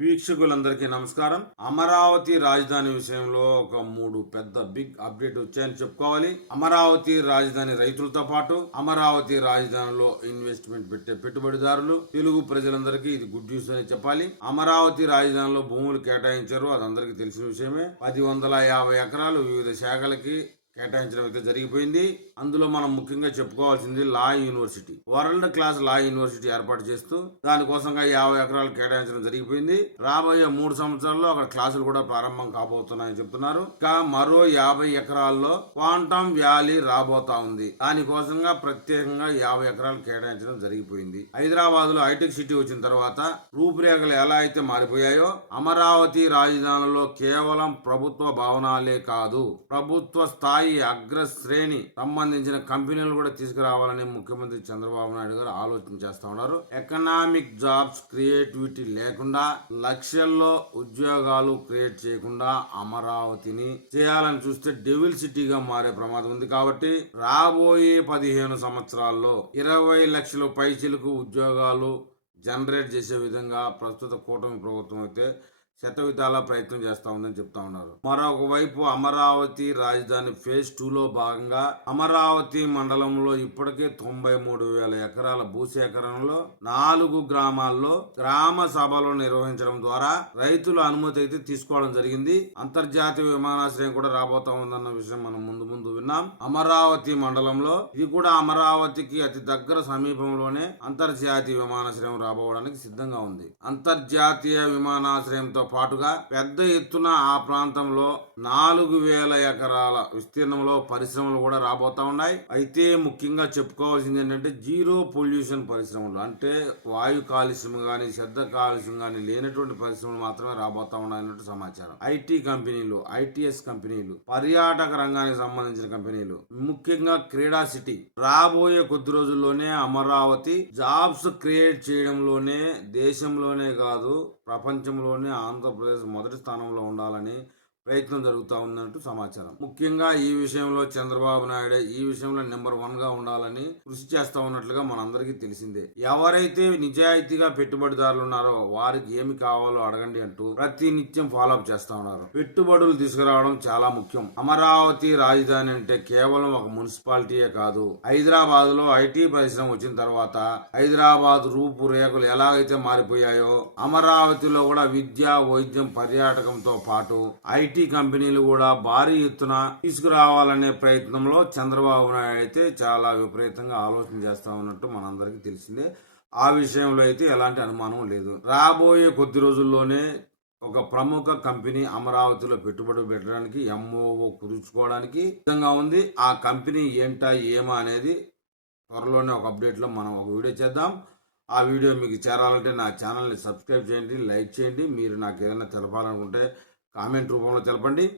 వీక్షకులందరికీ నమస్కారం. అమరావతి రాజధాని విషయంలో ఒక 3 పెద్ద బిగ్ అప్డేట్ వచ్చాయని చెప్పుకోవాలి. అమరావతి రాజధాని రైతులతో పాటు అమరావతి రాజధానిలో ఇన్వెస్ట్మెంట్ పెట్టే పెట్టుబడిదారులు, తెలుగు ప్రజలందరికీ ఇది గుడ్ న్యూస్ అని చెప్పాలి. అమరావతి రాజధానిలో భూములు కేటాయించారు, అది అందరికీ తెలిసిన విషయమే. 150 ఎకరాలు వివిధ శాఖలకి కేటాయించడం అయితే జరిగిపోయింది. అందులో మనం ముఖ్యంగా చెప్పుకోవాల్సింది లా యూనివర్సిటీ, వరల్డ్ క్లాస్ లా యూనివర్సిటీ ఏర్పాటు చేస్తూ దానికోసంగా 50 ఎకరాలు కేటాయించడం జరిగిపోయింది. రాబోయే 3 సంవత్సరాల్లో అక్కడ క్లాసులు కూడా ప్రారంభం కాబోతున్నాయని చెప్తున్నారు. ఇంకా మరో 50 ఎకరాల్లో క్వాంటమ్ వ్యాలీ రాబోతా ఉంది. దానికోసంగా ప్రత్యేకంగా 50 ఎకరాలు కేటాయించడం జరిగిపోయింది. హైదరాబాద్ లో హైటెక్ సిటీ వచ్చిన తర్వాత రూపురేఖలు ఎలా అయితే మారిపోయాయో, అమరావతి రాజధానిలో కేవలం ప్రభుత్వ భవనాలే కాదు, ప్రభుత్వ స్థాయి అగ్రశ్రేణి సంబంధించిన కంపెనీలు కూడా తీసుకురావాలని ముఖ్యమంత్రి చంద్రబాబు నాయుడు గారు ఆలోచన చేస్తా ఉన్నారు. ఎకనామిక్ జాబ్స్ క్రియేటివిటీ లేకుండా, లక్షల్లో ఉద్యోగాలు క్రియేట్ చేయకుండా అమరావతిని చేయాలని చూస్తే డెవిల్ సిటీగా మారే ప్రమాదం ఉంది. కాబట్టి రాబోయే 15 సంవత్సరాల్లో 20 లక్షల పైచిలకు ఉద్యోగాలు జనరేట్ చేసే విధంగా ప్రస్తుత కూటమి ప్రభుత్వం అయితే శతవిధాల ప్రయత్నం చేస్తా ఉందని చెప్తా ఉన్నారు. మరొక వైపు అమరావతి రాజధాని ఫేజ్ 2లో భాగంగా అమరావతి మండలంలో ఇప్పటికే 93,000 ఎకరాల భూసేకరణలో 4 గ్రామాల్లో గ్రామ సభలు నిర్వహించడం ద్వారా రైతుల అనుమతి అయితే తీసుకోవడం జరిగింది. అంతర్జాతీయ విమానాశ్రయం కూడా రాబోతా ఉందన్న విషయం మనం ముందు విన్నాం. అమరావతి మండలంలో ఇది కూడా అమరావతికి అతి దగ్గర సమీపంలోనే అంతర్జాతీయ విమానాశ్రయం రాబోవడానికి సిద్ధంగా ఉంది. అంతర్జాతీయ విమానాశ్రయంతో పాటుగా పెద్ద ఎత్తున ఆ ప్రాంతంలో 4,000 ఎకరాల విస్తీర్ణంలో పరిశ్రమలు కూడా రాబోతా ఉన్నాయి. అయితే ముఖ్యంగా చెప్పుకోవాల్సింది ఏంటంటే జీరో పొల్యూషన్ పరిశ్రమలు, అంటే వాయు కాలుష్యం గాని శబ్ద కాలుష్యం గాని లేనటువంటి పరిశ్రమలు మాత్రమే రాబోతా ఉన్నాయన్నట్టు సమాచారం. ఐటీ కంపెనీలు, ఐటీఎస్ కంపెనీలు, పర్యాటక రంగానికి సంబంధించిన కంపెనీలు, ముఖ్యంగా క్రీడా సిటీ రాబోయే కొద్ది రోజుల్లోనే అమరావతి జాబ్స్ క్రియేట్ చేయడంలోనే దేశంలోనే కాదు ప్రపంచంలోనే ఆంధ్రప్రదేశ్ మొదటి స్థానంలో ఉండాలని ప్రయత్నం జరుగుతూ ఉందంటూ సమాచారం. ముఖ్యంగా ఈ విషయంలో చంద్రబాబు నాయుడు ఈ విషయంలో నెంబర్ 1 గా ఉండాలని కృషి చేస్తా ఉన్నట్లుగా మనందరికీ తెలిసిందే. ఎవరైతే నిజాయితీగా పెట్టుబడిదారులు ఉన్నారో వారికి ఏమి కావాలో అడగండి అంటూ ప్రతి నిత్యం ఫాలోఅప్ చేస్తా ఉన్నారు. పెట్టుబడులు తీసుకురావడం చాలా ముఖ్యం. అమరావతి రాజధాని అంటే కేవలం ఒక మున్సిపాలిటీయే కాదు. హైదరాబాద్ లో ఐటీ పరిశ్రమ వచ్చిన తర్వాత హైదరాబాద్ రూపురేఖలు ఎలాగైతే మారిపోయాయో, అమరావతిలో కూడా విద్య, వైద్యం, పర్యాటకంతో పాటు ఐటీ కంపెనీలు కూడా భారీ ఎత్తున తీసుకురావాలనే ప్రయత్నంలో చంద్రబాబు నాయుడు అయితే చాలా విపరీతంగా ఆలోచన చేస్తా ఉన్నట్టు మనందరికీ తెలిసిందే. ఆ విషయంలో అయితే ఎలాంటి అనుమానం లేదు. రాబోయే కొద్ది రోజుల్లోనే ఒక ప్రముఖ కంపెనీ అమరావతిలో పెట్టుబడి పెట్టడానికి ఎంఓఓ కుదుర్చుకోవడానికి సిద్ధంగా ఉంది. ఆ కంపెనీ ఏంటా ఏమా అనేది త్వరలోనే ఒక అప్డేట్ లో మనం ఒక వీడియో చేద్దాం. ఆ వీడియో మీకు చేరాలంటే నా ఛానల్ని సబ్స్క్రైబ్ చేయండి, లైక్ చేయండి. మీరు నాకు ఏదైనా తెలపాలనుకుంటే కామెంట్ రూపంలో తెలపండి.